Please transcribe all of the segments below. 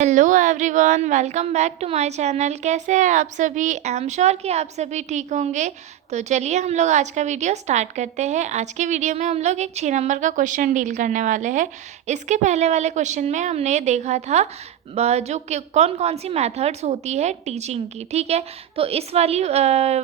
Hello everyone, welcome back to my channel. कैसे हैं आप सभी? आई एम श्योर कि आप सभी ठीक होंगे। तो चलिए हम लोग आज का वीडियो स्टार्ट करते हैं। आज के वीडियो में हम लोग एक 6 नंबर का क्वेश्चन डील करने वाले हैं। इसके पहले वाले क्वेश्चन में हमने देखा था जो कौन कौन सी मेथड्स होती है टीचिंग की, ठीक है। तो इस वाली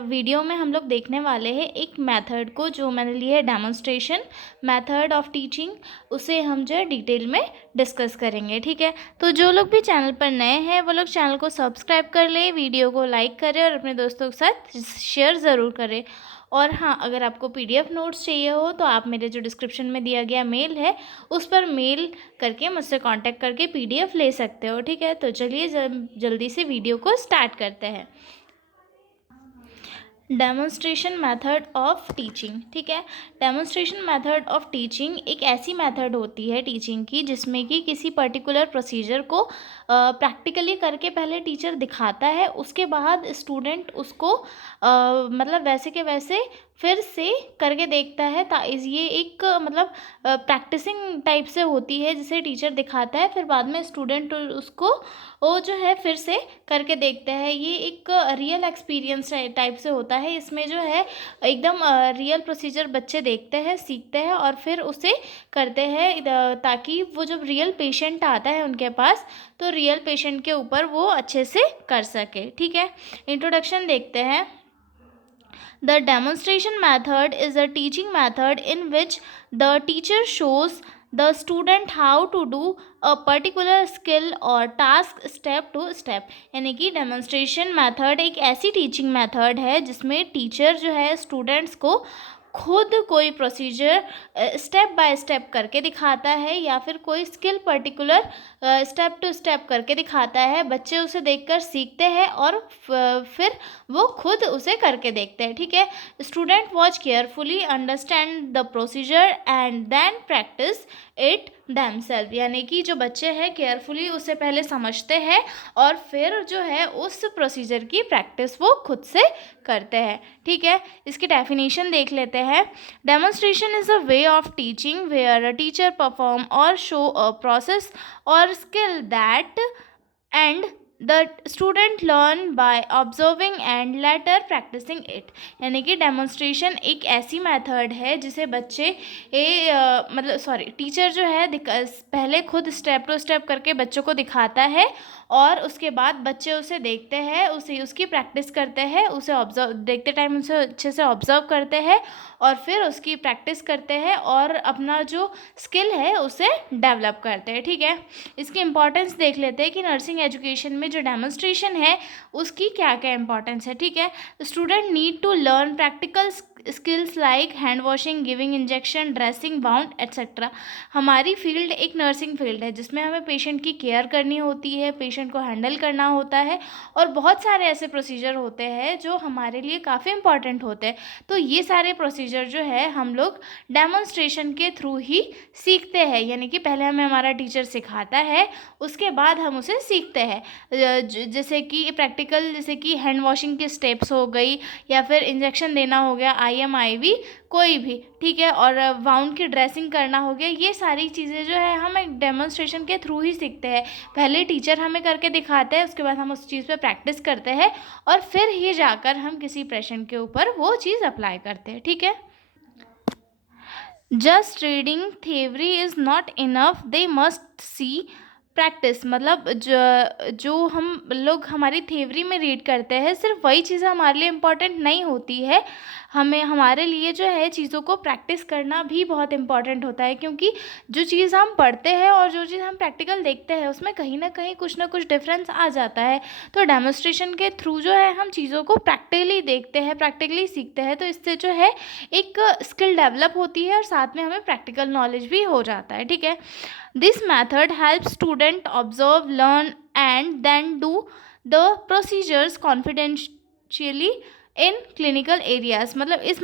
वीडियो में हम लोग देखने वाले हैं एक मेथड को, जो मैंने ली है डेमोन्स्ट्रेशन मेथड ऑफ टीचिंग। उसे हम जो है डिटेल में डिस्कस करेंगे, ठीक है। तो जो लोग भी चैनल पर नए हैं वो लोग चैनल को सब्सक्राइब कर लें, वीडियो को लाइक करें और अपने दोस्तों के साथ शेयर ज़रूर करें। और हाँ, अगर आपको पीडीएफ नोट्स चाहिए हो तो आप मेरे जो डिस्क्रिप्शन में दिया गया मेल है उस पर मेल करके मुझसे कांटेक्ट करके पीडीएफ ले सकते हो, ठीक है। तो चलिए जल्दी से वीडियो को स्टार्ट करते हैं। डेमोन्स्ट्रेशन मेथड ऑफ टीचिंग, ठीक है। डेमोन्स्ट्रेशन मेथड ऑफ टीचिंग एक ऐसी मेथड होती है टीचिंग की जिसमें कि किसी पर्टिकुलर प्रोसीजर को प्रैक्टिकली करके पहले टीचर दिखाता है, उसके बाद स्टूडेंट उसको मतलब वैसे के वैसे फिर से करके देखता है। ये एक मतलब प्रैक्टिसिंग टाइप से होती है, जिसे टीचर दिखाता है फिर बाद में स्टूडेंट उसको वो जो है फिर से करके देखते हैं। ये एक रियल एक्सपीरियंस टाइप से होता है। इसमें जो है एकदम रियल प्रोसीजर बच्चे देखते हैं, सीखते हैं और फिर उसे करते हैं, ताकि वो जब रियल पेशेंट आता है उनके पास तो रियल पेशेंट के ऊपर वो अच्छे से कर सके, ठीक है। इंट्रोडक्शन देखते हैं। The demonstration method is a teaching method in which the teacher shows the student how to do a particular skill or task step to step। यानी कि डेमोन्स्ट्रेशन मेथड एक ऐसी टीचिंग मेथड है जिसमें टीचर जो है स्टूडेंट्स को खुद कोई प्रोसीजर स्टेप बाय स्टेप करके दिखाता है या फिर कोई skill particular step to step करके दिखाता है। बच्चे उसे देखकर सीखते हैं और फिर वो खुद उसे करके देखते हैं, ठीक है। Student watch carefully, understand the procedure and then practice it themselves. यानी कि जो बच्चे हैं केयरफुली उसे पहले समझते हैं और फिर जो है उस प्रोसीजर की प्रैक्टिस वो खुद से करते हैं, ठीक है। इसकी डेफिनेशन देख लेते हैं। Demonstration is a way of teaching where a teacher perform or show a process or skill that and the student learn by observing and later practicing it। यानी कि डेमोन्स्ट्रेशन एक ऐसी मेथड है जिसे बच्चे टीचर जो है पहले खुद स्टेप टू स्टेप करके बच्चों को दिखाता है और उसके बाद बच्चे उसे देखते हैं, उसकी प्रैक्टिस करते हैं, उसे ऑब्जर्व देखते टाइम उसे अच्छे से ऑब्जर्व करते हैं और फिर उसकी प्रैक्टिस करते हैं और अपना जो स्किल है उसे डेवलप करते हैं, ठीक है। इसकी इम्पॉर्टेंस देख लेते हैं कि नर्सिंग एजुकेशन में जो डेमोन्स्ट्रेशन है उसकी क्या क्या इंपॉर्टेंस है, ठीक है। Student need to learn practical skills like hand washing, giving injection, dressing, bound etcetera. हमारी फील्ड एक नर्सिंग फील्ड है जिसमें हमें पेशेंट की केयर करनी होती है, पेशेंट को हैंडल करना होता है और बहुत सारे ऐसे प्रोसीजर होते हैं जो हमारे लिए काफ़ी इंपॉर्टेंट होते हैं। तो ये सारे प्रोसीजर जो है हम लोग डेमोन्स्ट्रेशन के थ्रू ही सीखते हैं। यानी कि पहले हमें हमारा टीचर सिखाता है, उसके बाद हम उसे सीखते हैं। जैसे कि प्रैक्टिकल, जैसे कि हैंड वॉशिंग की स्टेप्स हो गई या फिर इंजेक्शन देना हो गया, IM IV कोई भी, ठीक है। और वाउंड की ड्रेसिंग करना हो गया। ये सारी चीज़ें जो है हम एक डेमोन्स्ट्रेशन के थ्रू ही सीखते हैं। पहले टीचर हमें करके दिखाते हैं, उसके बाद हम उस चीज़ पे प्रैक्टिस करते हैं और फिर ही जाकर हम किसी पेशेंट के ऊपर वो चीज़ अप्लाई करते हैं, ठीक है। Just reading theory is not enough, they must see practice. मतलब जो हम लोग हमारी थ्योरी में रीड करते हैं सिर्फ वही चीज़ें हमारे लिए इम्पॉर्टेंट नहीं होती है। हमारे लिए जो है चीज़ों को प्रैक्टिस करना भी बहुत इम्पॉर्टेंट होता है, क्योंकि जो चीज़ हम पढ़ते हैं और जो चीज़ हम प्रैक्टिकल देखते हैं उसमें कहीं ना कुछ डिफरेंस आ जाता है। तो डेमोन्स्ट्रेशन के थ्रू जो है हम चीज़ों को प्रैक्टिकली देखते हैं, प्रैक्टिकली सीखते हैं। तो इससे जो है एक स्किल डेवलप होती है और साथ में हमें प्रैक्टिकल नॉलेज भी हो जाता है, ठीक है। This method help student observe, learn and then do the procedures confidentially in clinical areas. मतलब इस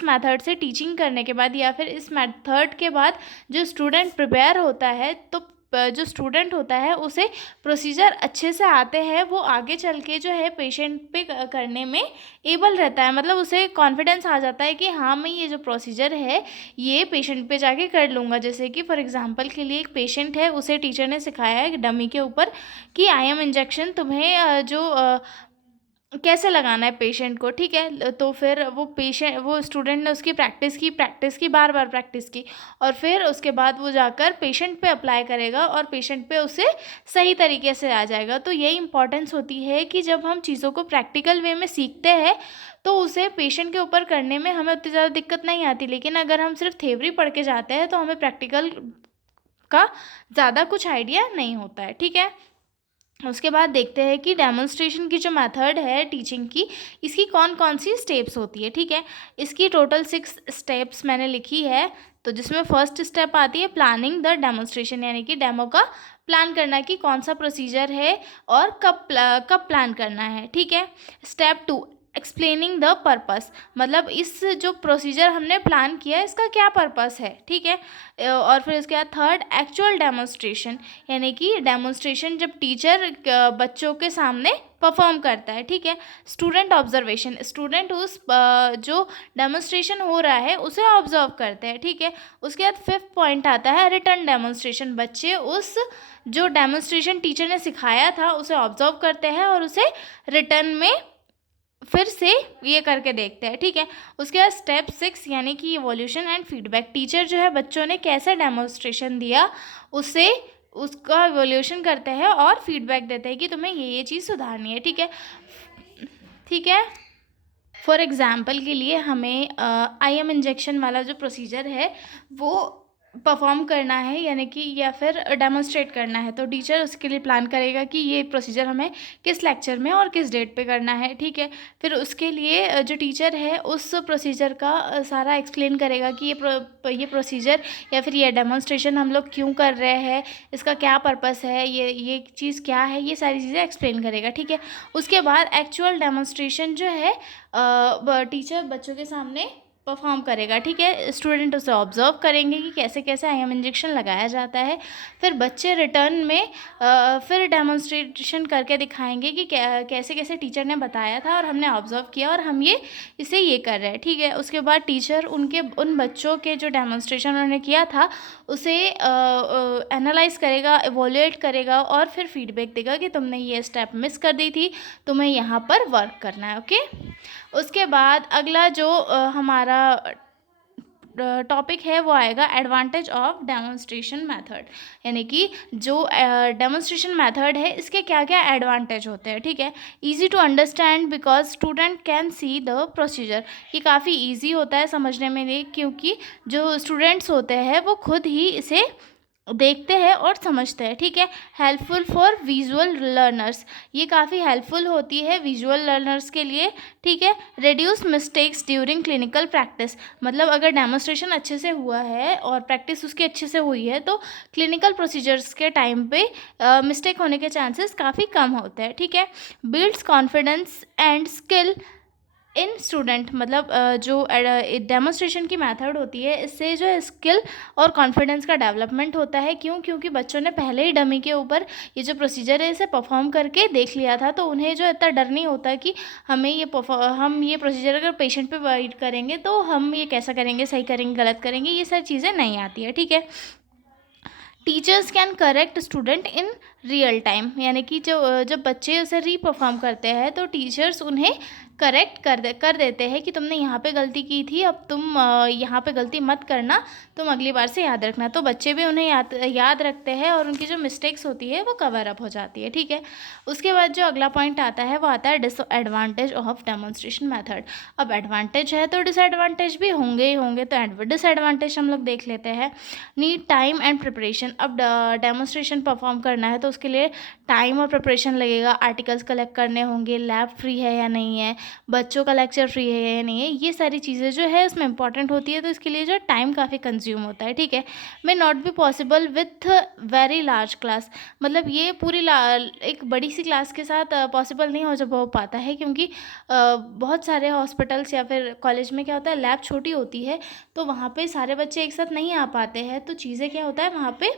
मेथड से टीचिंग करने के बाद या फिर इस मेथड के बाद जो स्टूडेंट प्रिपेयर होता है तो जो स्टूडेंट होता है उसे प्रोसीजर अच्छे से आते हैं, वो आगे चल के जो है पेशेंट पे करने में एबल रहता है, मतलब उसे कॉन्फिडेंस आ जाता है कि हाँ मैं ये जो प्रोसीजर है ये पेशेंट पे जाके कर लूँगा। जैसे कि फॉर एग्जांपल के लिए एक पेशेंट है, उसे टीचर ने सिखाया है डमी के ऊपर कि IM इंजेक्शन तुम्हें कैसे लगाना है पेशेंट को, ठीक है। तो फिर वो स्टूडेंट ने उसकी प्रैक्टिस की बार बार प्रैक्टिस की, और फिर उसके बाद वो जाकर पेशेंट पे अप्लाई करेगा और पेशेंट पे उसे सही तरीके से आ जाएगा। तो यही इंपॉर्टेंस होती है कि जब हम चीज़ों को प्रैक्टिकल वे में सीखते हैं तो उसे पेशेंट के ऊपर करने में हमें उतनी ज़्यादा दिक्कत नहीं आती, लेकिन अगर हम सिर्फ थ्योरी पढ़ के जाते हैं तो हमें प्रैक्टिकल का ज़्यादा कुछ आइडिया नहीं होता है, ठीक है। उसके बाद देखते हैं कि डेमोन्स्ट्रेशन की जो मेथड है टीचिंग की, इसकी कौन कौन सी स्टेप्स होती है, ठीक है। इसकी टोटल 6 स्टेप्स मैंने लिखी है। तो जिसमें फर्स्ट स्टेप आती है प्लानिंग द डेमोन्स्ट्रेशन, यानी कि डेमो का प्लान करना कि कौन सा प्रोसीजर है और कब प्लान करना है, ठीक है। स्टेप 2 एक्सप्लेनिंग द पर्पस, मतलब इस जो प्रोसीजर हमने प्लान किया है इसका क्या पर्पस है, ठीक है। और फिर उसके बाद थर्ड एक्चुअल डेमोन्स्ट्रेशन, यानी कि डेमोन्स्ट्रेशन जब टीचर बच्चों के सामने परफॉर्म करता है, ठीक है। स्टूडेंट ऑब्जर्वेशन, स्टूडेंट उस जो डेमोन्स्ट्रेशन हो रहा है उसे ऑब्जर्व करते हैं, ठीक है। उसके बाद फिफ्थ पॉइंट आता है रिटर्न डेमोन्स्ट्रेशन, बच्चे उस जो डेमोन्स्ट्रेशन टीचर ने सिखाया था उसे ऑब्जर्व करते हैं और उसे रिटर्न में फिर से ये करके देखते हैं, ठीक है। उसके बाद स्टेप 6 यानी कि इवोल्यूशन एंड फीडबैक, टीचर जो है बच्चों ने कैसे डेमोन्स्ट्रेशन दिया उसे उसका इवोल्यूशन करते हैं और फीडबैक देते हैं कि तुम्हें ये चीज़ सुधारनी है, ठीक है, ठीक है। फॉर एग्ज़ाम्पल के लिए हमें IM इंजेक्शन वाला जो प्रोसीजर है वो परफॉर्म करना है, यानी कि या फिर डेमोन्स्ट्रेट करना है, तो टीचर उसके लिए प्लान करेगा कि ये प्रोसीजर हमें किस लेक्चर में और किस डेट पे करना है, ठीक है। फिर उसके लिए जो टीचर है उस प्रोसीजर का सारा एक्सप्लेन करेगा कि ये प्रोसीजर या फिर ये डेमोन्स्ट्रेशन हम लोग क्यों कर रहे हैं, इसका क्या पर्पस है, ये चीज़ क्या है, ये सारी चीज़ें एक्सप्लेन करेगा, ठीक है। उसके बाद एक्चुअल डेमोन्स्ट्रेशन जो है टीचर बच्चों के सामने परफॉर्म करेगा, ठीक है। स्टूडेंट उसे ऑब्जर्व करेंगे कि कैसे कैसे IM इंजेक्शन लगाया जाता है, फिर बच्चे रिटर्न में फिर डेमोन्स्ट्रेशन करके दिखाएंगे कि कैसे कैसे टीचर ने बताया था और हमने ऑब्जर्व किया और हम ये कर रहे हैं, ठीक है। उसके बाद टीचर उन बच्चों के जो डेमोन्स्ट्रेशन उन्होंने किया था उसे एनालाइज करेगा, एवोल्यूएट करेगा और फिर फीडबैक देगा कि तुमने ये स्टेप मिस कर दी थी, तुम्हें यहाँ पर वर्क करना है, ओके। उसके बाद अगला जो हमारा टॉपिक है वो आएगा एडवांटेज ऑफ डेमोन्स्ट्रेशन मेथड, यानी कि जो डेमोन्स्ट्रेशन मेथड है इसके क्या क्या एडवांटेज होते हैं, ठीक है। Easy to understand because student can see the procedure, ये काफ़ी इजी होता है समझने में लिए, क्योंकि जो स्टूडेंट्स होते हैं वो खुद ही इसे देखते हैं और समझते हैं, ठीक है। हेल्पफुल फॉर विजुअल लर्नर्स, ये काफ़ी हेल्पफुल होती है विजुअल लर्नर्स के लिए, ठीक है। Reduce mistakes during clinical practice, मतलब अगर डेमोन्स्ट्रेशन अच्छे से हुआ है और प्रैक्टिस उसकी अच्छे से हुई है तो क्लिनिकल प्रोसीजर्स के टाइम पे मिस्टेक होने के चांसेस काफ़ी कम होते हैं, ठीक है। Builds confidence and skill in student, मतलब जो डेमोन्स्ट्रेशन की मेथड होती है इससे जो स्किल और कॉन्फिडेंस का डेवलपमेंट होता है, क्योंकि बच्चों ने पहले ही डमी के ऊपर ये जो प्रोसीजर है इसे परफॉर्म करके देख लिया था, तो उन्हें जो इतना डर नहीं होता कि हम ये प्रोसीजर अगर पेशेंट पे करेंगे तो हम ये कैसा करेंगे, सही करेंगे गलत करेंगे, ये सारी चीज़ें नहीं आती है, ठीक है। Teachers can correct student in real time, यानी कि जब बच्चे उसे रीपरफॉर्म करते हैं तो टीचर्स उन्हें करेक्ट कर देते हैं कि तुमने यहाँ पे गलती की थी, अब तुम यहाँ पे गलती मत करना, तुम अगली बार से याद रखना, तो बच्चे भी उन्हें याद रखते हैं और उनकी जो मिस्टेक्स होती है वो कवर अप हो जाती है, ठीक है। उसके बाद जो अगला पॉइंट आता है वो आता है डिसएडवांटेज ऑफ डेमोन्स्ट्रेशन मेथड। अब एडवांटेज है तो डिसएडवांटेज भी होंगे ही होंगे, तो डिसएडवांटेज हम लोग देख लेते हैं। नीड टाइम एंड प्रिपरेशन, अब डेमोन्स्ट्रेशन परफॉर्म करना है तो उसके लिए टाइम और प्रिपरेशन लगेगा, आर्टिकल्स कलेक्ट करने होंगे, लैब फ्री है या नहीं है, बच्चों का लेक्चर फ्री है या नहीं है, ये सारी चीज़ें जो है उसमें इंपॉर्टेंट होती है। तो इसके लिए जो टाइम काफ़ी कंज्यूम होता है, ठीक है। May not be possible with very large class, मतलब ये पूरी एक बड़ी सी क्लास के साथ पॉसिबल नहीं हो पाता है, क्योंकि बहुत सारे हॉस्पिटल्स या फिर कॉलेज में क्या होता है, लैब छोटी होती है, तो वहाँ पे सारे बच्चे एक साथ नहीं आ पाते हैं, तो चीज़ें क्या होता है वहाँ पे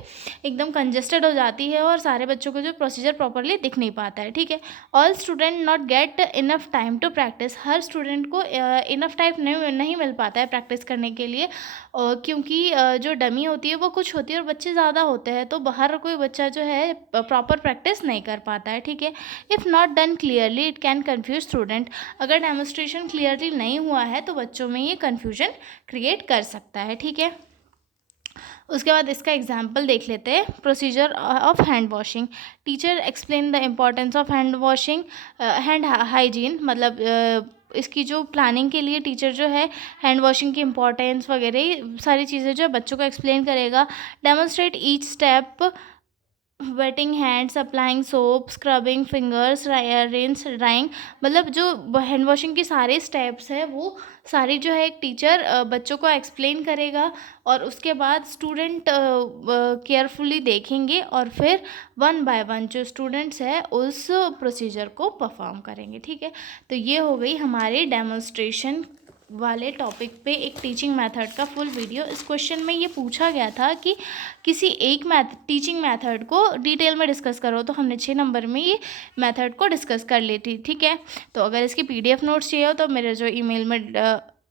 एकदम कंजेस्टेड हो जाती है और सारे बच्चों को जो प्रोसीजर प्रॉपरली दिख नहीं पाता है, ठीक है। All student not get enough time to practice, हर स्टूडेंट को इनफ टाइम नहीं मिल पाता है प्रैक्टिस करने के लिए, क्योंकि जो डमी होती है वो कुछ होती है और बच्चे ज़्यादा होते हैं, तो हर कोई बच्चा जो है प्रॉपर प्रैक्टिस नहीं कर पाता है, ठीक है। If not done clearly it can confuse student, अगर डेमोन्स्ट्रेशन क्लियरली नहीं हुआ है तो बच्चों में ये कन्फ्यूजन क्रिएट कर सकता है, ठीक है। उसके बाद इसका एग्जाम्पल देख लेते हैं, procedure of hand washing. Teacher explain the importance of hand washing, hand hygiene, मतलब इसकी जो प्लानिंग के लिए टीचर जो है हैंड वॉशिंग की इम्पॉर्टेंस वगैरह सारी चीज़ें जो है बच्चों को एक्सप्लेन करेगा। Demonstrate each step, waiting hands, applying soap, scrubbing fingers, rinse, drawing, मतलब जो हैंड वॉशिंग की सारे स्टेप्स है वो सारी जो है एक टीचर बच्चों को एक्सप्लेन करेगा, और उसके बाद स्टूडेंट केयरफुली देखेंगे और फिर वन बाय वन जो स्टूडेंट्स है उस प्रोसीजर को परफॉर्म करेंगे, ठीक है। तो ये हो गई हमारी डेमोन्स्ट्रेशन वाले टॉपिक पे एक टीचिंग मेथड का फुल वीडियो। इस क्वेश्चन में ये पूछा गया था कि किसी एक टीचिंग मेथड को डिटेल में डिस्कस करो, तो हमने 6 नंबर में ये मेथड को डिस्कस कर ली थी, ठीक है। तो अगर इसकी PDF नोट्स चाहिए हो तो मेरे जो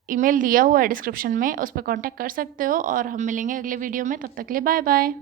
ईमेल दिया हुआ है डिस्क्रिप्शन में उस पर कांटेक्ट कर सकते हो, और हम मिलेंगे अगले वीडियो में। तब तक के लिए बाय बाय।